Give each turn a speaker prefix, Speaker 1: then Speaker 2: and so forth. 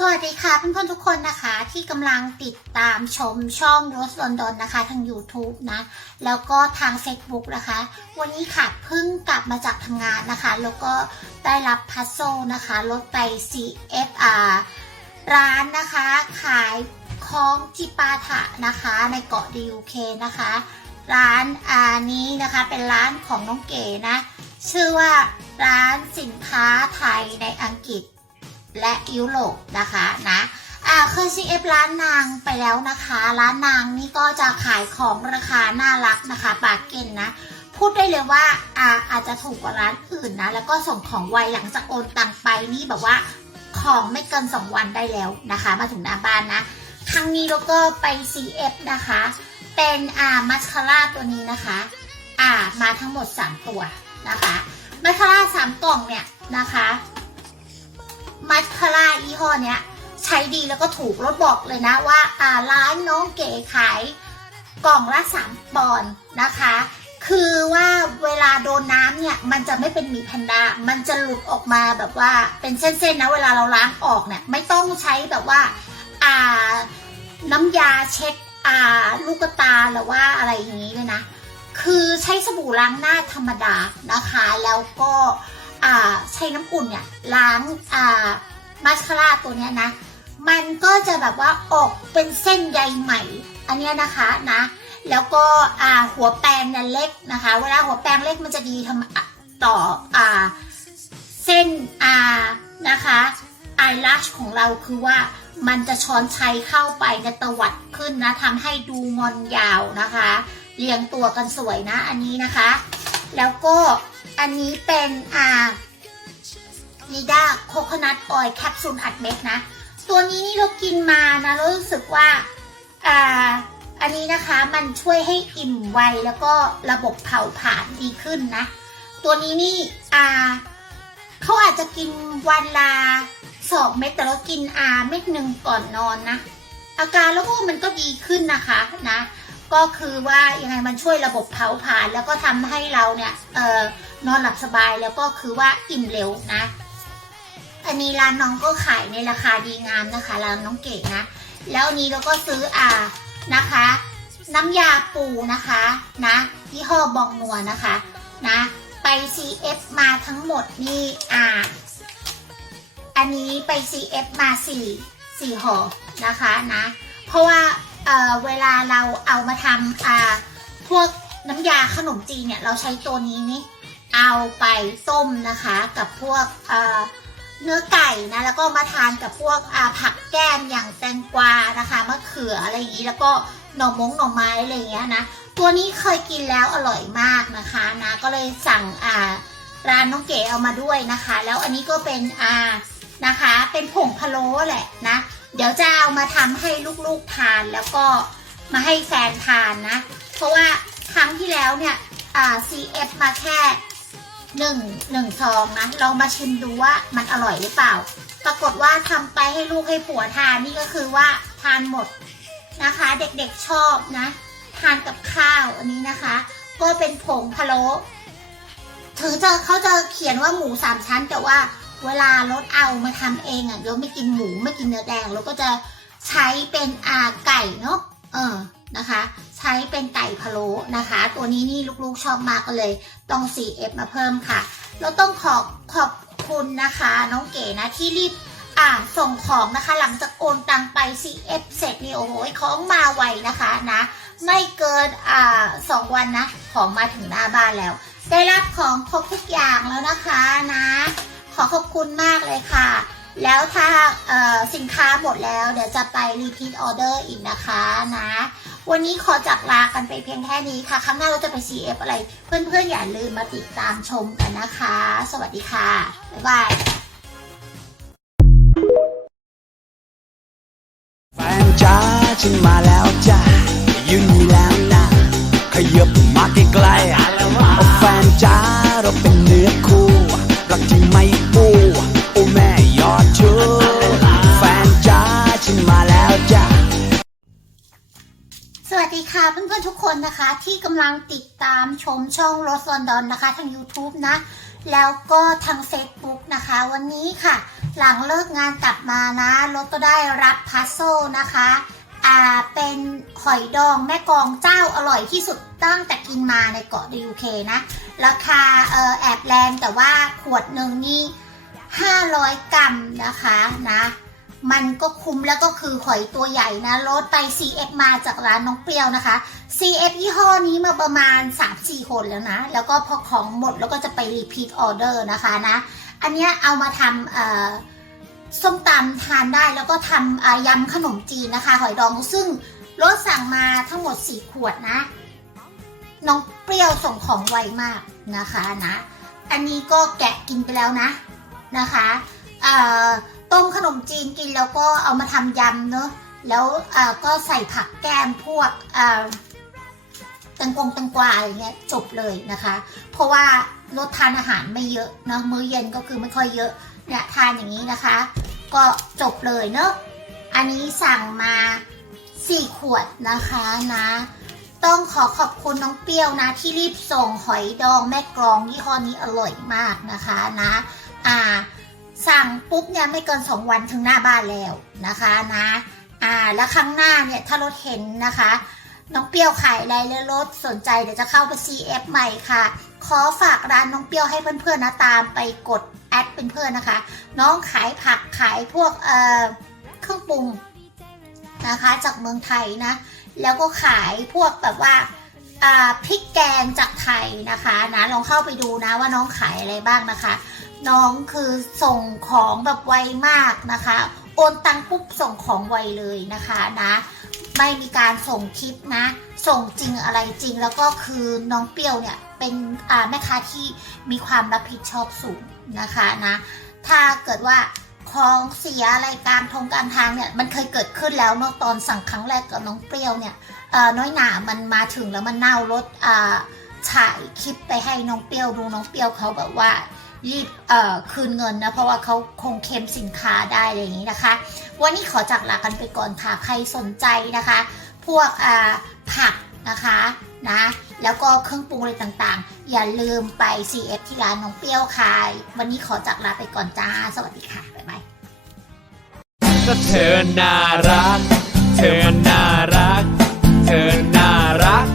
Speaker 1: สวัสดีค่ะเพื่อนๆทุกคนนะคะที่กำลังติดตามชมช่องร s ลอนดอนนะคะทาง YouTube นะ แล้วก็ทาง Facebook นะคะ วันนี้ค่ะเพิ่งกลับมาจากทำงานนะคะ แล้วก็ได้รับพัสโซนะคะรถไป CFR ร้านนะคะขายของจิปาถะนะคะ ในเกาะ DUK นะคะ ร้านอานี้นะคะเป็นร้านของน้องเก๋นะ ชื่อว่าร้านสินค้าไทยในอังกฤษ และยุโรปนะคะนะอ่าเคย CF ร้านนางไปแล้วนะคะ ร้านนางนี่ก็จะขายของราคาน่ารักนะคะปากเก่นนะ พูดได้เลยว่าอ่าอาจจะถูกกว่าร้านอื่นนะ แล้วก็ส่งของไวหลังจากโอนตังไปนี่แบบว่าของไม่เกิน 2 วันได้แล้วนะคะ มาถึงหน้าบ้านนะ ครั้งนี้เราก็ไป CF นะคะ เป็นอ่ามัสคาร่าตัวนี้นะคะ อ่ามาทั้งหมด 3 ตัวนะคะ มัสคาร่าสามกล่องเนี่ยนะคะ มัสคาร่ายี่ห้อเนี้ย ใช้ดีแล้วก็ถูกรถบอกเลยนะว่าอ่าร้านน้องเก๋ขายกล่องละสามปอนด์นะคะ คือว่าเวลาโดนน้ำเนี่ยมันจะไม่เป็นหมีแพนด้ามันจะหลุดออกมาแบบว่าเป็นเส้นๆนะเวลาเราล้างออกเนี่ยไม่ต้องใช้แบบว่าอ่าน้ำยาเช็ดอ่าลูกตาหรือว่าอะไรอย่างนี้เลยนะ คือใช้สบู่ล้างหน้าธรรมดานะคะ แล้วก็ ใช้น้ำอุ่นเนี่ยล้างมาสคาร่าตัวเนี้ยนะ มันก็จะแบบว่าออกเป็นเส้นใยไหม่ อันเนี้ยนะคะนะ แล้วก็หัวแปรงเนี่ยเล็กนะคะ เวลาหัวแปรงเล็กมันจะดีทำต่ออเส้นอานะคะไอลัชของเราคือว่ามันจะช้อนชัยเข้าไปในตวัดขึ้นนะทำให้ดูงอนยาวนะคะ เรียงตัวกันสวยนะอันนี้นะคะ แล้วก็ อันนี้เป็นอ่าลีด้าโคโคนัทออยแคปซูลอัดเม็ดนะ ตัวนี้นี่เรากินมานะแล้วรู้สึกว่าอ่าอันนี้นะคะมันช่วยให้อิ่มไวแล้วก็ระบบเผาผลาญดีขึ้นนะ ตัวนี้นี่อ่าเขาอาจจะกินวันละสองเม็ดแต่เรากินอาเม็ดหนึ่งก่อนนอนนะ อาการแล้วก็มันก็ดีขึ้นนะคะนะ ก็คือว่ายังไงมันช่วยระบบเผาผลาญแล้วก็ทำให้เราเนี่ยเออนอนหลับสบายแล้วก็คือว่าอิ่มเร็วนะ อันนี้ร้านน้องก็ขายในราคาดีงามนะคะร้านน้องเก๋นะ แล้วอันนี้เราก็ซื้ออ่านะคะ น้ำยาปูนะคะนะยี่ห้อบองนัวนะคะนะไป CF มาทั้งหมดนี่อ่าอันนี้ไป CF มาสี่สี่ห่อนะคะนะ เพราะว่า เอ่อเวลาเราเอามาทำอ่าพวกน้ำยาขนมจีนเนี่ยเราใช้ตัวนี้นี่เอาไปต้มนะคะ กับพวกเอ่อเนื้อไก่นะแล้วก็มาทานกับพวกอ่าผักแก้มอย่างแตงกวานะคะมะเขืออะไรอย่างนี้แล้วก็หน่อมงหน่อไม้อะไรอย่างเงี้ยนะตัวนี้เคยกินแล้วอร่อยมากนะคะนะก็เลยสั่งอ่าร้านน้องเก๋เอามาด้วยนะคะ แล้วอันนี้ก็เป็นอ่านะคะ เป็นผงพะโล้แหละนะ เดี๋ยวจะเอามาทำให้ลูกๆทานแล้วก็มาให้แฟนทานนะ เพราะว่าครั้งที่แล้วเนี่ยอ่า CF มาแค่หนึ่งหนึ่งซองนะลองมาชิมดูว่ามันอร่อยหรือเปล่า ปรากฏว่าทำไปให้ลูกให้ผัวทานนี่ก็คือว่าทานหมดนะคะ เด็กๆชอบนะ ทานกับข้าวอันนี้นะคะ ก็เป็นผงพะโล้ถึงจะเขาจะเขียนว่าหมูสามชั้นแต่ว่า เวลารถเอามาทำเองอะเราไม่กินหมูไม่กินเนื้อแดงเราก็จะใช้เป็นอาไก่เนาะเออนะคะ ใช้เป็นไก่พะโล้นะคะ ตัวนี้นี่ลูกๆชอบมากก็เลยต้อง 4F มาเพิ่มค่ะ เราต้องขอบขอบคุณนะคะ น้องเก๋นะที่รีบอ่าส่งของนะคะ หลังจากโอนตังไป CF เสร็จนี่โอ้โหของมาไวนะคะนะ ไม่เกินอ่าสองวันนะ ของมาถึงหน้าบ้านแล้ว ได้รับของครบทุกอย่างแล้วนะคะนะ ขอขอบคุณมากเลยค่ะ แล้วถ้าสินค้าหมดแล้ว เดี๋ยวจะไปรีพีทออเดอร์อีกนะคะนะ วันนี้ขอจากลากันไปเพียงแค่นี้ค่ะ ครั้งหน้าเราจะไป CF อะไร เพื่อนๆอย่าลืมมาติดตามชมกันนะคะ สวัสดีค่ะ บ๊ายบาย
Speaker 2: แฟนจ้าฉันมาแล้วจ้าอยู่แล้วนะขยับมาใกล้ๆแฟนจ้าเราเป็นเนื้อคู่
Speaker 1: ค่ะเพื่อนๆทุกคนนะคะที่กำลังติดตามชมช่องรถลอนดอนนะคะ ทาง YouTube นะ แล้วก็ทาง Facebook นะคะ วันนี้ค่ะ หลังเลิกงานกลับมานะรถก็ได้รับพัสโซนะคะอ่าเป็นหอยดองแม่กองเจ้าอร่อยที่สุดตั้งแต่กินมาในเกาะดิวเคนะ ราคาเออแอบแรงแต่ว่าขวดหนึ่งนี่500 กรัมนะคะนะ มันก็คุ้มแล้วก็คือหอยตัวใหญ่นะรถไป CF มาจากร้านน้องเปรี้ยวนะคะ CF ยี่ห้อนี้มาประมาณ 3-4คนแล้วนะ แล้วก็พอของหมดแล้วก็จะไปรีพีทออเดอร์นะคะนะ อันนี้เอามาทำส้มตำทานได้แล้วก็ทำยำขนมจีนนะคะ หอยดองซึ่งรถสั่งมาทั้งหมด 4 ขวดนะ น้องเปรี้ยวส่งของไวมากนะคะนะ อันนี้ก็แกะกินไปแล้วนะนะคะ เอ่อ ต้มขนมจีนกินแล้วก็เอามาทำยำเนอะแล้วก็ใส่ผักแก้มพวกแตังกงแตังกวาอะไรเงี้ยจบเลยนะคะ เพราะว่ารสทานอาหารไม่เยอะเนอะมื้อเย็นก็คือไม่ค่อยเยอะเนี่ยทานอย่างนี้นะคะ ก็จบเลยเนอะอันนี้สั่งมาสี่ขวดนะคะนะ ต้องขอขอบคุณน้องเปรี้ยวนะ ที่รีบส่งหอยดองแม่กรองยี่ห้อนี้อร่อยมากนะคะนะ อ่า สั่งปุ๊บเนี่ยไม่เกินสองวันถึงหน้าบ้านแล้วนะคะนะอ่าแล้วครั้งหน้าเนี่ยถ้ารถเห็นนะคะ น้องเปรี้ยวขายอะไรแล้วรถสนใจเดี๋ยวจะเข้าไป CF ใหม่ค่ะ ขอฝากร้านน้องเปรี้ยวให้เพื่อนๆนะตามไปกดแอดเป็นเพื่อนนะคะ น้องขายผักขายพวกเอ่อเครื่องปรุงนะคะจากเมืองไทยนะ แล้วก็ขายพวกแบบว่าพริกแกงจากไทยนะคะนะลองเข้าไปดูนะว่าน้องขายอะไรบ้างนะคะ น้องคือส่งของแบบไวมากนะคะ โอนตังปุ๊บส่งของไวเลยนะคะนะไม่มีการส่งคลิปนะ ส่งจริงอะไรจริงแล้วก็คือน้องเปรี้ยวเนี่ยเป็นแม่ค้าที่มีความรับผิดชอบสูงนะคะนะ ถ้าเกิดว่าของเสียอะไรกางทงกางทางเนี่ยมันเคยเกิดขึ้นแล้วเนาะตอนสั่งครั้งแรกกับน้องเปรี้ยวเนี่ยน้อยหนามันมาถึงแล้วมันเน่ารถอ่าฉายคลิปไปให้น้องเปรี้ยวดูน้องเปรี้ยวเขาแบบว่า รีบเอ่อคืนเงินนะ เพราะว่าเขาคงเค็มสินค้าได้อะไรอย่างนี้นะคะ วันนี้ขอจากลากันไปก่อนค่ะ ใครสนใจนะคะ พวกอ่าผักนะคะนะแล้วก็เครื่องปรุงอะไรต่างๆ อย่าลืมไป CF ที่ร้านน้องเปรี้ยวค่ะ วันนี้ขอจากลาไปก่อนจ้า สวัสดีค่ะ บ๊ายบาย
Speaker 3: ก็เธอน่ารัก เธอน่ารัก เธอน่ารัก